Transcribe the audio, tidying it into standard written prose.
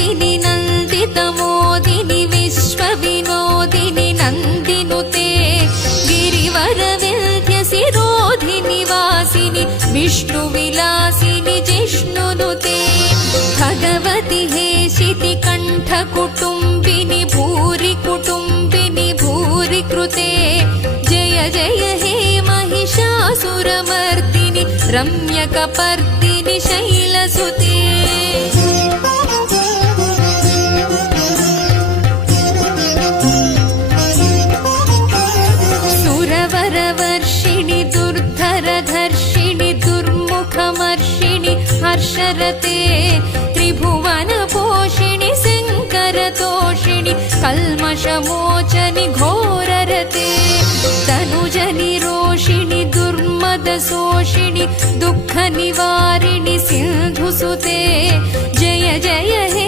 नन्दिनि नन्दितमोदिनि विश्वविनोदिनि नन्दिनुते गिरिवरविन्ध्यशिरोधिनि वासिनि विष्णुविलासिनि जिष्णुनुते भगवति हेशिति कण्ठकुटुम्बिनि भूरि कुटुम्बिनि भूरि कृते जय जय हे महिषासुरमर्दिनि रम्यकपर्दिनि शैलसुते सुरवरवर्षिणि दुर्धरधर्षिणि दुर्मुखमर्षिणि हर्षरते त्रिभुवनपोषिणि शङ्करतोषिणि कल्मषमोचनि घोररते तनुजनिरोषिणि दुर्मदशोषिणि दुःखनिवारिणि सिन्धुसुते जय जय हे